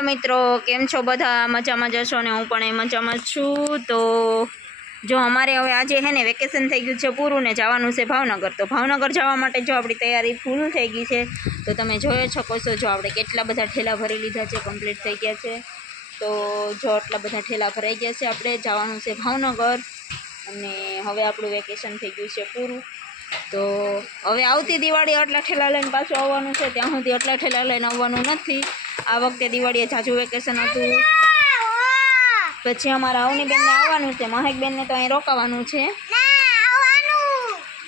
હાલો મિત્રો, કેમ છો બધા? મજામાં જશો ને હું પણ એ મજામાં છું. તો જો અમારે હવે આજે હે ને વેકેશન થઈ ગયું છે પૂરું ને જવાનું છે ભાવનગર. તો ભાવનગર જવા માટે જો આપણી તૈયારી ફૂલ થઈ ગઈ છે. તો તમે જોઈ શકો છો જો આપણે કેટલા બધા ઠેલા ભરી લીધા છે કમ્પ્લીટ થઈ ગયા છે. તો જો આટલા બધા ઠેલા ભરાઈ ગયા છે આપણે, જવાનું છે ભાવનગર. અને હવે આપણું વેકેશન થઈ ગયું છે પૂરું. તો હવે આવતી દિવાળી આટલા ઠેલા લઈને પાછું આવવાનું છે, ત્યાં સુધી આટલા ઠેલા લઈને આવવાનું નથી. આ વખતે દિવાળીએ જાજુ વેકેશન હતું. પછી અમારા અવની બેનને આવવાનું છે. મહેક બેનને તો અહીં રોકાવાનું છે.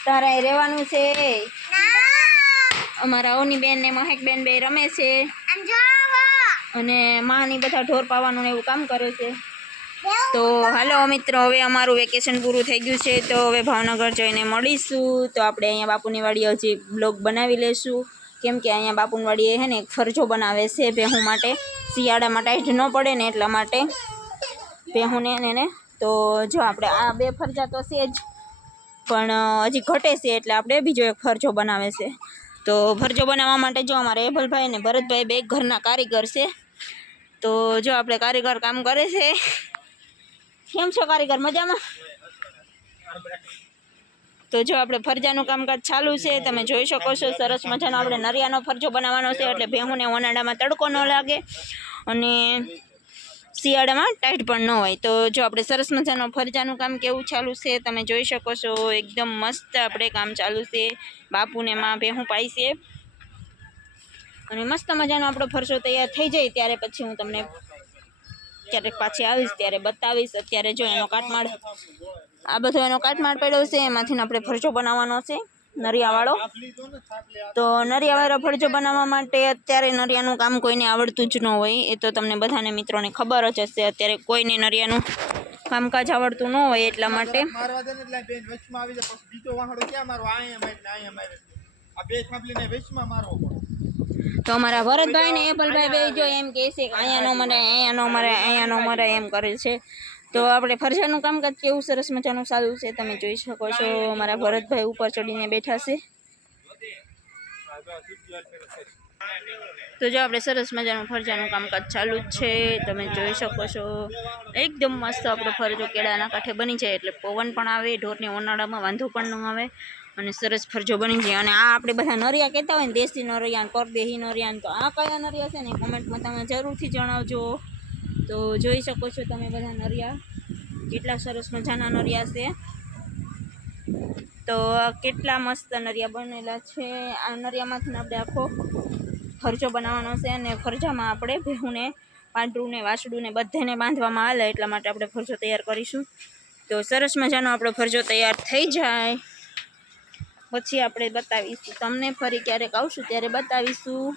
તારે અહીં રહેવાનું છે. અમારા અવની બેન ને મહેક બેન બે રમે છે. અને માની બધા ઢોર પાવાનું ને એવું કામ કરે છે. તો હાલો મિત્રો, હવે અમારું વેકેશન પૂરું થઈ ગયું છે. તો હવે ભાવનગર જઈને મળીશું. તો આપણે અહીંયા બાપુની વાડી હજી બ્લોગ બનાવી લેશું કેમ કે અહીંયા બાપુનવાડીએ ને એક ફરજો બનાવે છે ભેહું માટે. શિયાળામાં ટાઈટ ન પડે ને એટલા માટે ભેહુંને એને તો જો આપણે આ બે ફરજા તો છે જ, પણ હજી ઘટે છે એટલે આપણે બીજો એક ફરજો બનાવે છે. તો ફરજો બનાવવા માટે જો અમારે એભલભાઈ ને ભરતભાઈ બે ઘરના કારીગર છે. તો જો આપણે કારીગર કામ કરે છે. કેમ છો કારીગર? મજામાં? તો જો આપણે ફરજાનું કામકાજ ચાલુ છે, તમે જોઈ શકો છો, સરસ મજાનો આપણે નરિયાનો ફરજો બનાવવાનો છે, એટલે ભેહુંને ઉનાળામાં તડકો ન લાગે અને શિયાળામાં ટાઈટ પણ ન હોય. તો જો આપણે સરસ મજાનો ફરજાનું કામ કેવું ચાલુ છે, તમે જોઈ શકો છો, એકદમ મસ્ત આપણે કામ ચાલુ છે, બાપુને માં ભેહું પાઈ છે. અને મસ્ત મજાનો આપણો ફરજો તૈયાર થઈ જાય ત્યારે પછી હું તમને ક્યારેક પાછી આવીશ, ત્યારે બતાવીશ, અત્યારે જો એનો કાટમાળ આ બધો એનો કાટમાળ પડ્યો છે એમાંથી આપણે ફરજો બનાવવાનો છે નરિયાવાળો. તો નરિયાવાળો ફરજો બનાવવા માટે અત્યારે નરિયાનું કામ કોઈને આવડતું જ ન હોય એ તો તમને બધાને મિત્રોને ખબર જ હશે અત્યારે કોઈને નરિયાનું કામકાજ આવડતું ન હોય એટલા માટે. તો અમારા ભરતભાઈ ને એપલભાઈ બે જો એમ કહે છે કે અહીંયા નો મરે અહીંયા નો મરે અહીંયા નો મરે એમ કરે છે. તો આપણે ફરજાનું કામકાજ કેવું સરસ મજાનું સારું છે તમે જોઈ શકો છો. અમારા ભરતભાઈ ઉપર ચડીને બેઠા છે. તો જો આપણે સરસ મજાનું ફરજાનું કામકાજ ચાલુ જ છે. તમે જોઈ શકો છો. એકદમ મસ્ત આપણો ફરજો કેળાના કાંઠે બની જાય એટલે પવન પણ આવે, ઢોરને ઉનાળામાં વાંધો પણ ન આવે અને સરસ ફરજો બની જાય. અને આ આપણે બધા નરિયા કહેતા હોય ને, દેશી નરિયા પરદેહી નરિયાન નરિયા તો આ કયા નરિયા છે ને કોમેન્ટમાં તમે જરૂરથી જણાવજો. તો જોઈ શકો છો તમે બધા નરિયા. કેટલા સરસ મજાના નરિયા છે. તો કેટલા મસ્ત નરિયા બનેલા છે. આ નરિયામાંથી આપણે આખો ફરજો બનાવવાનો છે અને ફરજામાં આપણે ભેહુંને, પાંડરુંને વાસડું ને બધાને બાંધવામાં આવે એટલા માટે આપણે ફરજો તૈયાર કરીશું. તો સરસ મજાનો આપણો ફરજો તૈયાર થઈ જાય. પછી આપણે બતાવીશું. તમને ફરી ક્યારેક આવશું ત્યારે બતાવીશું.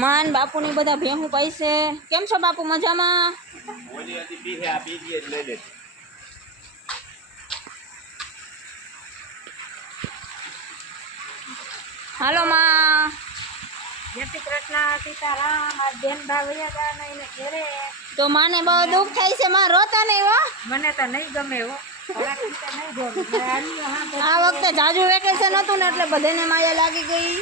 માન બાપુની બધા ભેહું પૈસે કેમ છો બાપુ મજામાં? હાલો માં. જય શ્રી કૃષ્ણ સીતારામ આ બેન ભાવૈયા એને ઘેરે. તો માને બહુ દુઃખ થાય છે માં રોતા નહીં હો. મને તો નહીં ગમે હો. હા આ વખતે જાજુ વેકેશન હતું ને એટલે બધાને માયા લાગી ગઈ.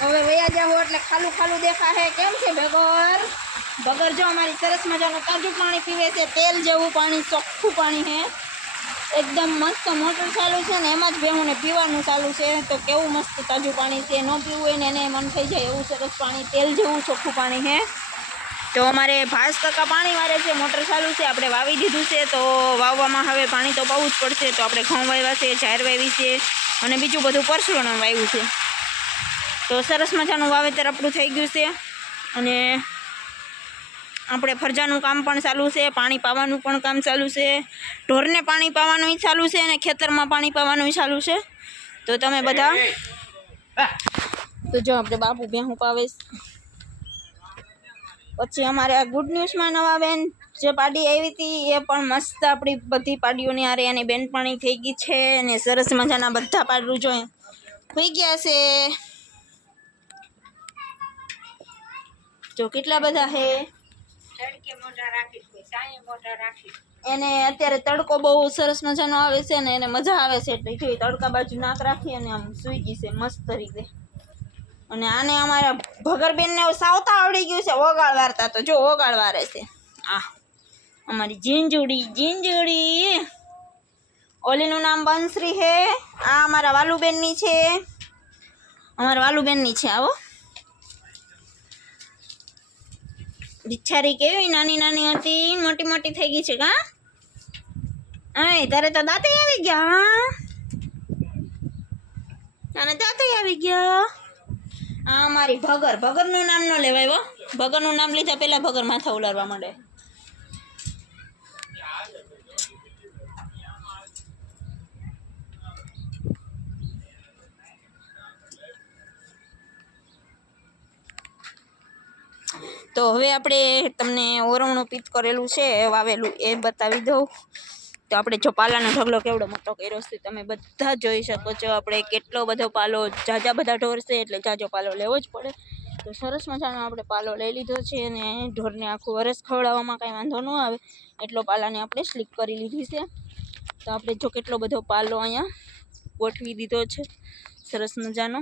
હવે વયા જાવ એટલે ખાલું ખાલું દેખાશે. કેમ છે ભેગોર ભગર જો અમારી સરસ મજાનું તાજું પાણી પીવે છે, તેલ જેવું પાણી, ચોખ્ખું પાણી છે એકદમ મસ્ત મોટર ચાલુ છે ને, એમાં જ બેહુંને પીવાનું ચાલુ છે. તો કેવું મસ્ત તાજું પાણી છે. ન પીવું હોય ને એને મન થઈ જાય એવું સરસ પાણી, તેલ જેવું ચોખ્ખું પાણી છે તો અમારે ભાસ કાકા પાણી વારે છે મોટર ચાલુ છે આપણે વાવી દીધું છે તો વાવવામાં હવે પાણી તો પાવું જ પડશે તો આપણે ઘઉં વાવ્યા છે જાહેર વાવી છે અને બીજું બધું પરસુરણ વાવ્યું છે તો સરસ મજાનું વાવેતર આપણું થઈ ગયું છે અને આપણે ફરજાનું કામ પણ ચાલુ છે પાણી પાવાનું પણ કામ ચાલુ છે ઢોરને પાણી પાવાનું ચાલુ છે અને ખેતરમાં પાણી પાવાનું ચાલુ છે તો તમે બધા તો જો આપણે બાપુ બે હું પાવે. પછી અમારે આ ગુડ ન્યૂઝમાં નવા બેન જે પાડી આવી હતી એ પણ મસ્ત આપણી બધી પાડીઓની આરે એની બેનપણી થઈ ગઈ છે અને સરસ મજાના બધા પાડરું જોઈએ થઈ ગયા છે. જો કેટલા બધા છે એને અત્યારે તડકો બહુ સરસ મજાનો આવે છે ને એને મજા આવે છે એટલે જોઈ તડકા બાજુ નાક રાખી અને આમ સૂઈ ગઈ છે મસ્ત રીતે. અને આને અમારા ભગરબેનને સાવતા આવડી ગયું છે ઓગાળ વારતા તો જો ઓગાળ વારે છે. આ અમારી જીંજુડી જીંજુડી. ઓલીનું નામ બંશ્રી છે આ અમારા વાલુબેનની છે. અમારા વાલુબેનની છે, આવો. બિચારી કેવી નાની નાની હતી, મોટી મોટી થઈ ગઈ છે કા અય તારે તો દાંતે આવી ગયા, હા? અને દાંતે આવી ગયા. આ મારી ભગર. ભગરનું નામ ન લેવાય હો. ભગરનું નામ લીધા પહેલાં ભગર માથા ઉલારવા માંડે. તો હવે આપણે તમને ઓરવણું પિત કરેલું છે. વાવેલું એ બતાવી દઉં. તો આપણે જો પાલાનો ઢગલો કેવડો મોટો કર્યો છે, તમે બધા જોઈ શકો છો. આપણે કેટલો બધો પાલો, જાજા બધા ઢોર છે, એટલે જાજો પાલો લેવો જ પડે. તો સરસ મજાનો આપણે પાલો લઈ લીધો છે અને ઢોરને આખું વરસ ખવડાવવામાં કાંઈ વાંધો ન આવે. એટલો પાલાને આપણે સ્લીપ કરી લીધી છે. તો આપણે જો કેટલો બધો પાલો અહીંયા ગોઠવી દીધો છે. સરસ મજાનો.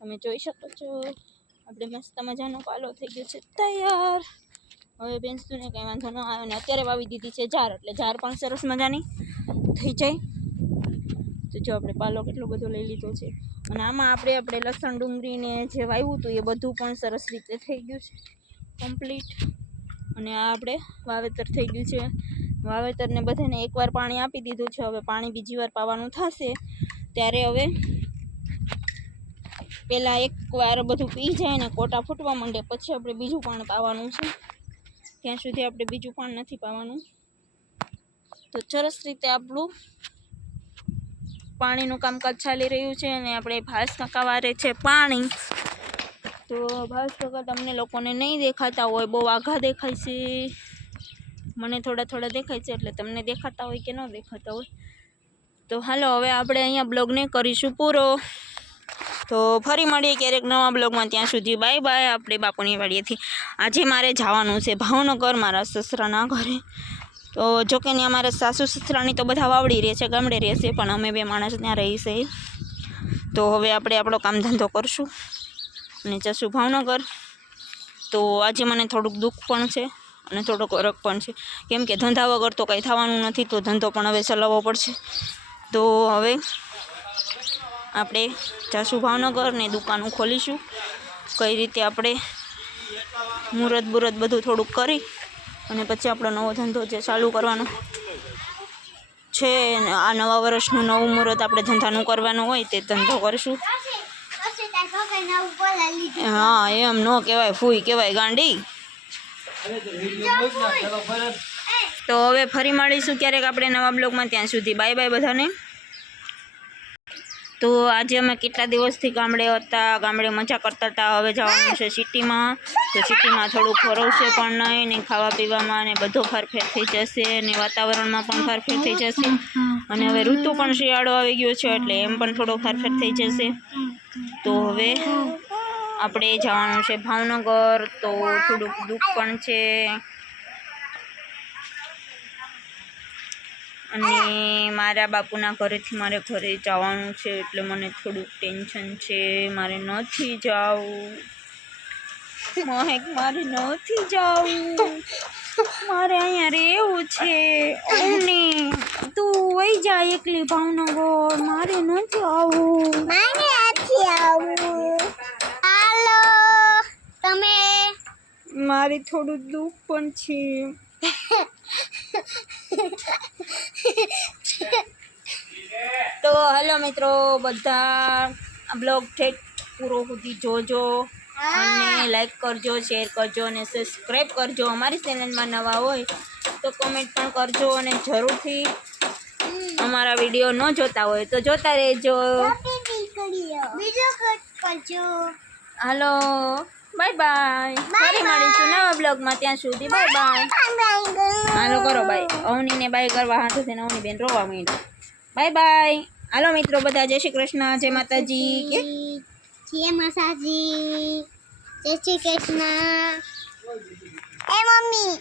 તમે જોઈ શકો છો. આપણે મસ્ત મજાનો પાલો થઈ ગયો છે. તૈયાર. હવે બેસતું કંઈ વાંધો ન આવે. ને અત્યારે વાવી દીધી છે ઝાર એટલે ઝાર પણ સરસ મજાની થઈ જાય. તો જો આપણે પાલો કેટલો બધો લઈ લીધો છે. અને આમાં આપણે આપણે લસણ ડુંગળીને જે વાવ્યું હતું એ બધું પણ સરસ રીતે થઈ ગયું છે. કમ્પ્લીટ અને આ આપણે વાવેતર થઈ ગયું છે. વાવેતરને બધાને એકવાર પાણી આપી દીધું છે. હવે પાણી બીજી વાર પાવાનું થશે. ત્યારે હવે પહેલાં એકવાર બધું પી જાય ને કોટા ફૂટવા માંડે. પછી આપણે બીજું પાણી પાવાનું છે. ત્યાં સુધી આપણે બીજું પણ નથી પાવાનું. તો સરસ રીતે આપણું પાણીનું કામકાજ ચાલી રહ્યું છે અને આપણે ભાસ કાંકાવારે છે પાણી. તો ભાસ કાકા તમને લોકોને નહીં દેખાતા હોય, બહુ આઘા દેખાય છે. મને થોડા થોડા દેખાય છે એટલે તમને દેખાતા હોય કે ન દેખાતા હોય. તો હાલો, હવે આપણે અહીંયા બ્લોગને કરીશું પૂરો. તો ફરી મળીએ ક્યારેક નવા બ્લોગમાં. ત્યાં સુધી બાય બાય આપણે બાપુની વાડીએથી. આજે મારે જવાનું છે ભાવનગર, મારા સસરાના ઘરે. તો જોકે ત્યાં અમારે સાસુ સસરાની તો બધા વાવડી રહે છે, ગામડે રહે છે, પણ અમે બે માણસ ત્યાં રહીશે તો હવે આપણે આપણો કામ ધંધો કરશું. અને જશું ભાવનગર. તો આજે મને થોડુંક દુઃખ પણ છે અને થોડોક અરગ પણ છે. કેમ કે ધંધા વગર તો કંઈ થવાનું નથી, તો ધંધો પણ હવે ચલાવવો પડશે. તો હવે આપણે જાસુ ભાવનગર ને દુકાનો ખોલીશું. કઈ રીતે આપણે મુહૂર્ત બુરત બધું થોડુંક કરી અને પછી આપણો નવો ધંધો જે ચાલુ કરવાનો છે આ નવા વર્ષનું નવું મુહૂર્ત આપણે ધંધાનું કરવાનું હોય તે ધંધો કરીશું. હા, એમ ન કહેવાય, ફૂઈ કહેવાય ગાંડી. તો હવે ફરી મળીશું ક્યારેક આપણે નવા બ્લોગમાં. ત્યાં સુધી બાય બાય બધાને. તો આજે અમે કેટલા દિવસથી ગામડે હતા, ગામડે મજા કરતા હતા. હવે જવાનું છે સિટીમાં. તો સિટીમાં થોડું ફરવશે પણ નહીં, ને ખાવા પીવામાં ને બધો ફરફેર થઈ જશે, ને વાતાવરણમાં પણ ફરફેર થઈ જશે. અને હવે ઋતુ પણ શિયાળો આવી ગયો છે, એટલે એમ પણ થોડો ફરફેર થઈ જશે. તો હવે આપણે જવાનું છે ભાવનગર. તો થોડુંક દુઃખ પણ છે. અને મારા બાપુના ઘરેથી મારે ઘરે જવાનું છે એટલે મને થોડુંક ટેન્શન છે મારે નથી જવું. મહેક મારે નથી જવું. મારે અહીંયા રહેવું છે. અમને તું વહી જા એકલી ભાવનગર. મારે નથી આવું મારે નથી આવું હાલો તમે? મારે થોડું દુઃખ પણ છે. તો હલો મિત્રો બધા બ્લોગ ઠેક પૂરો સુધી જોજો અને લાઈક કરજો શેર કરજો અને સબસ્ક્રાઈબ કરજો. અમારી ચેનલમાં નવા હોય તો કોમેન્ટ પણ કરજો અને જરૂરથી અમારા વીડિયો ન જોતા હોય તો જોતા રહેજો. હાલો. Bye bye. ફરી મળીશું નવા બ્લોગમાં. ત્યાં સુધી બાય બાય. હાલો કરો બાય. અવનીને બાય કરવા હાથે થઈને અવની બેન રોવા માંડ્યો. Bye bye. હાલો મિત્રો બધા જય શ્રી કૃષ્ણ જય માતાજી. કે જય માતાજી. જય શ્રી કૃષ્ણ. એ મમ્મી.